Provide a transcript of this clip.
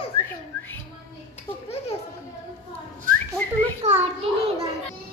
कैसे करूं? पकड़े कैसे करूं? वो तो मैं काट ही नहीं रहा।